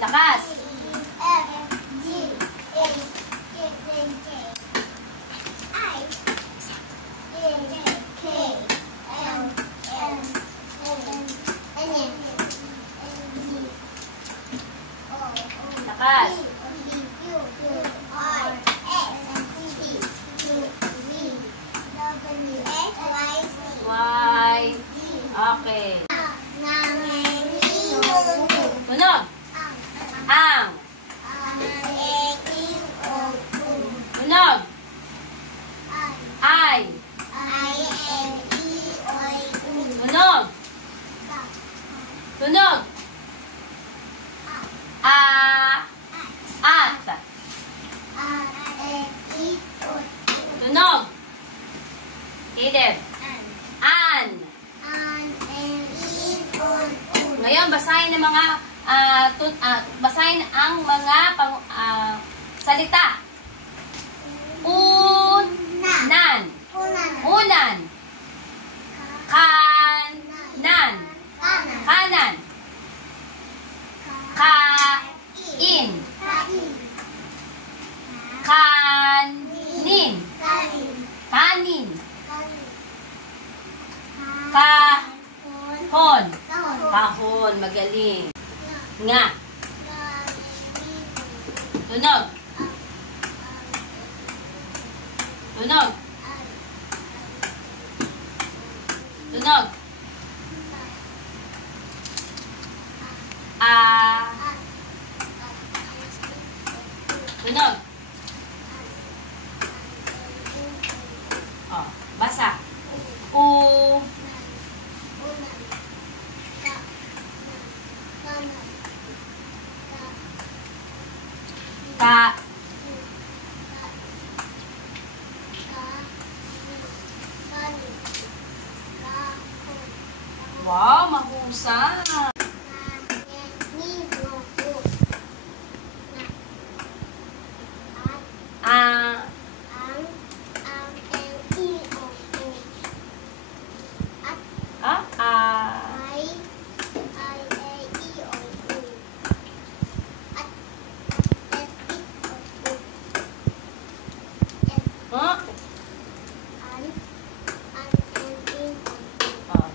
Lakas. Lakas. Y. Okay. Tunog. Ang. Tunog. I. Tunog. Tunog. At. Tunog. Edith. An. Ngayon, basahin ang mga basahin ang mga salita. Unan. Unan. Kanan. Kanan. Kain. Kanin. Kanin. Kahon. Kahon. Magaling. Nga. Tunog. Tunog. Tunog. Tunog. Oh, basa. Ka. Wow, mahusay.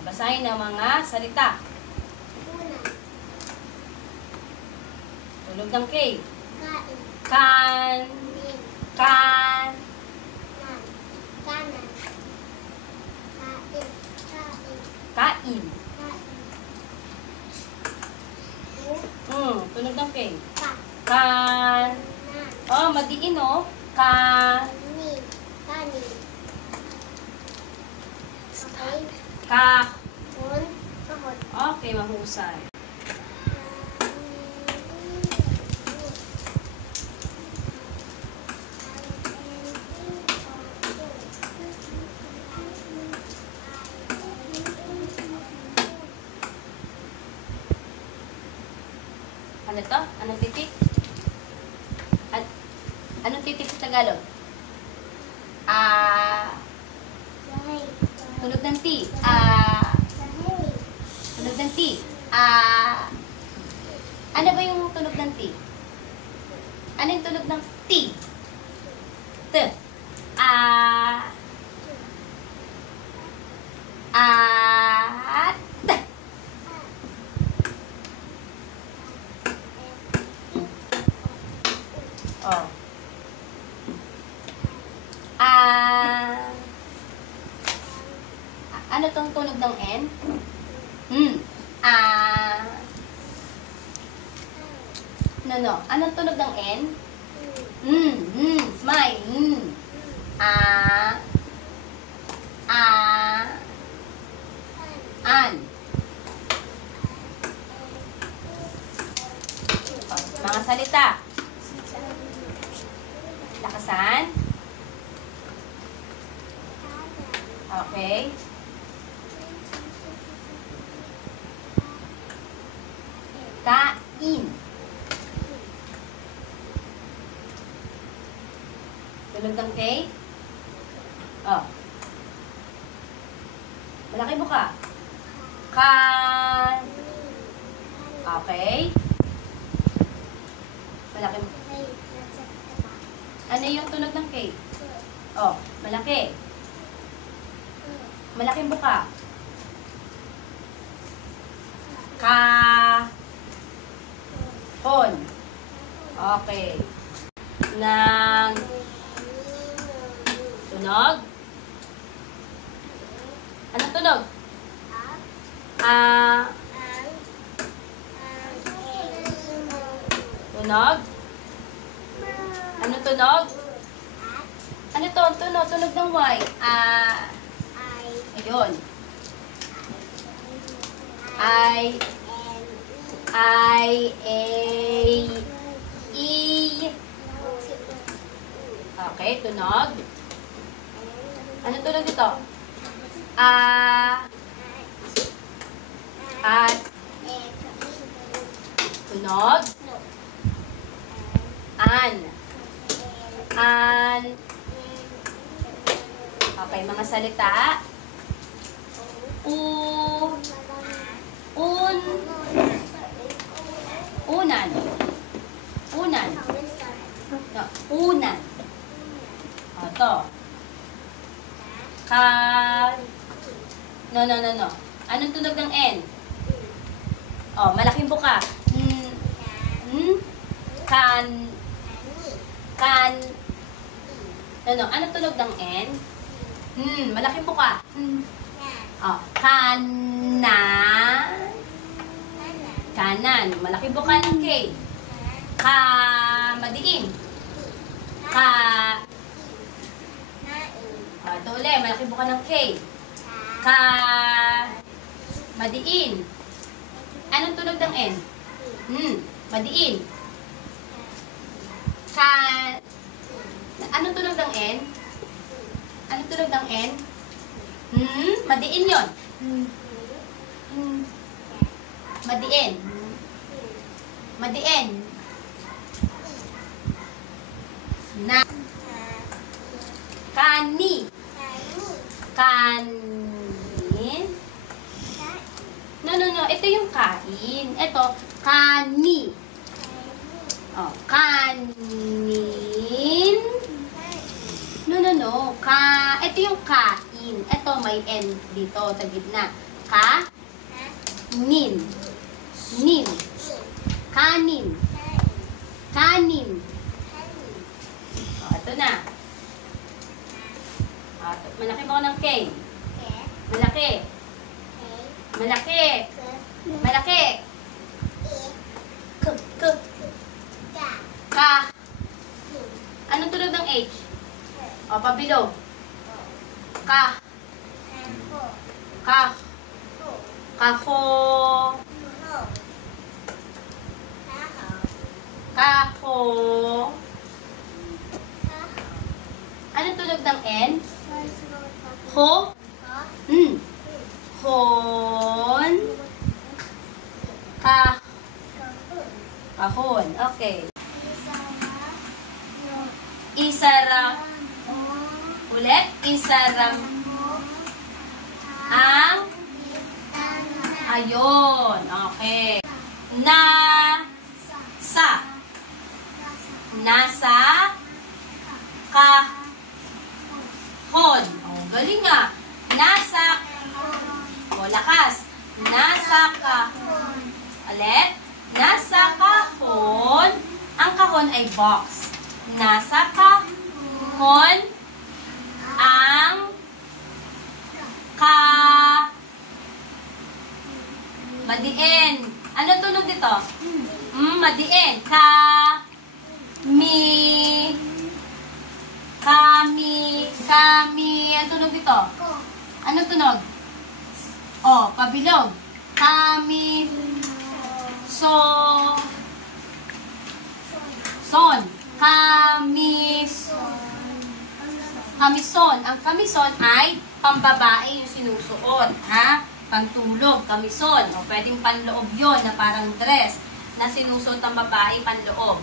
Basahin ang mga salita. Tulog ng K. Kain. Tunog ng K. Oh, madiin oh. Okay, mahusay. Ano to? Anong titik? Anong titik sa Tagalog? Tunog ng T. Tunog ng T. Ano ba yung tunog ng T? Ano yung tunog ng T? T. Oh. Ano tong tunog ng N? No. Anong tunog ng N? Smile. An. Mga salita. Lakasan. Okay. Kain. Tunog ng K. Oh. Malaki buka. Kan. Okay. Malaki. Malaking buka. Kahon. Okay. Nang tunog. Anong tunog? Tunog. Anong tunog? Ano to? Tunog. Tunog ng Y. Ayun. I, A, E. Okay, tunog. Ano tunog dito? At. Tunog. An. Okay, mga salita. Unan. No, unan. O, to. No. Anong tunog ng N? O, malaking buka. No. Anong tunog ng N? Malaking buka. O, kanan. Malaking buka ng K. Madiin. Ito ulit, malaking buka ng K. Madiin. Anong tunog ng N? Madiin. Anong tunog ng N? Anong tunog ng N? Madiin yun. Madiin. Na. Kanin. No. Ito yung kain. Ito, kani. Oh, kanin. No. Ito yung kain. Ito may N dito sa gitna. Nin. Kanin. Oh, ito na. Malaki ba ako ng K? Malaki. Anong tunog ng H? O, pabilog. Kaho. Anong tunog ng N? Hon. Kahon. Okay. Isaram. Ulit. Isaram. Ayun. Okay. Nasa. Kahon. Oh, galing nga. Nasa. Oh, lakas. Nasa kahon. Ulit. Nasa kahon. Ang kahon ay box. Nasa kahon. Ang madiin. Ano tunog dito? Madiin. Kami. Ang tunog dito? Ano tunog? Oh, pabilog. Son. Kamison. Ang kamison ay pambabae yung sinusuot. Ha? Pantulog. Kamison. O, pwedeng panloob yun na parang dress na sinusuot ang babae panloob.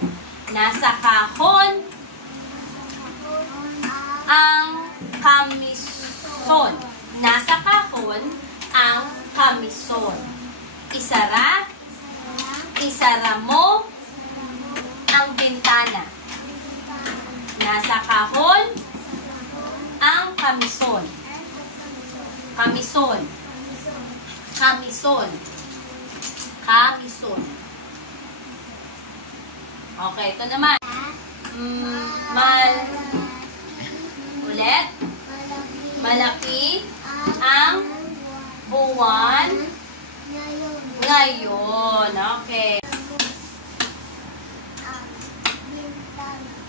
Nasa kahon ang kamison. Nasa kahon ang kamison. Isara mo ang bintana. Nasa kahon ang Kamison. Kamison. Kamison. Okay, ito naman. Ulit. Malaki ang buwan ngayon. Okay.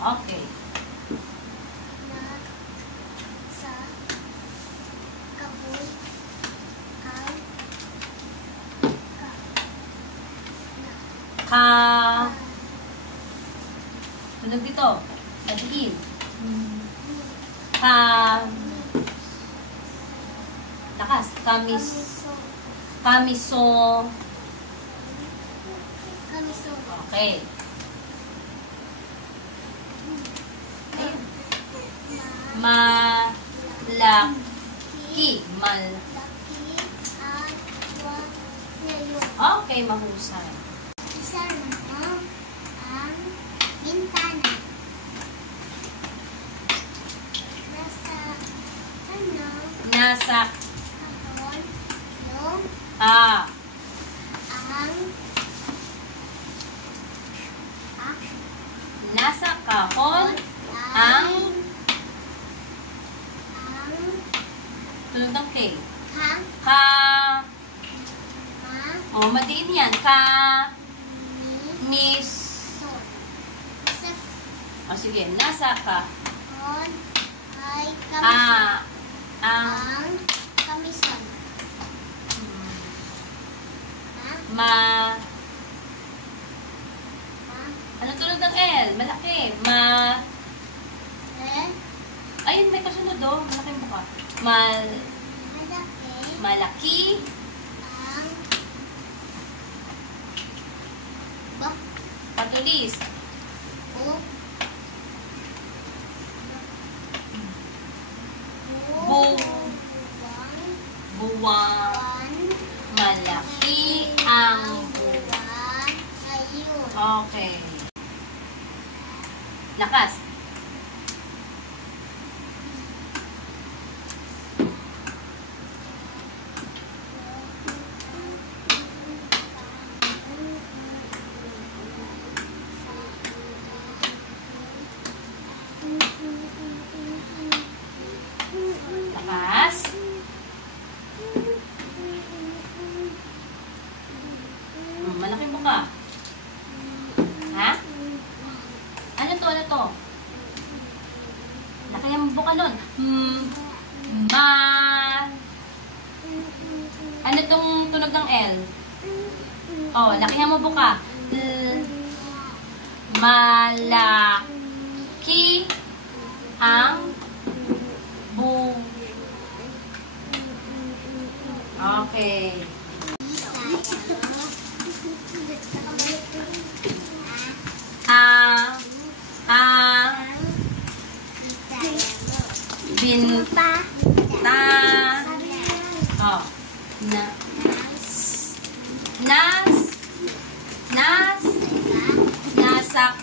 Okay. Tunog dito. Adiin. Lakas. Kamiso. Okay. Ayun. Malaki. Okay, mahusay. Bintana. Nasa Kahon yung nasa kahon ang tunog ng K. Madiin yan. Sige, nasa kahon ay ang kamison. Ano tunog ng L? Malaki. Ayun, may kasunod do. Malaking buka. Malaki. Patulis. Buwang. Malaki ang buwan. Okay. Lakas. Lakas. Malaking buka. Ha? Ano to? Laki ang buka nun. Ano tong tunog ng L? Oh, laki ang buka. Malaki ang Okay. Nasak.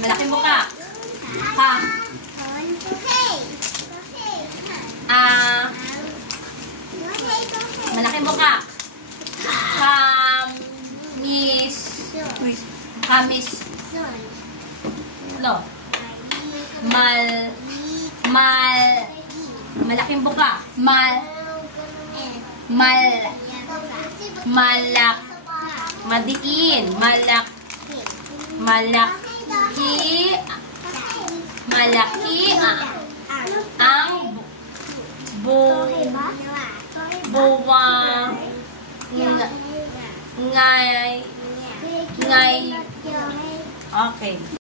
Malaking buka. Malaking buka. Malaking buka. Madiin. Malaki ang buwang ngay. Okay.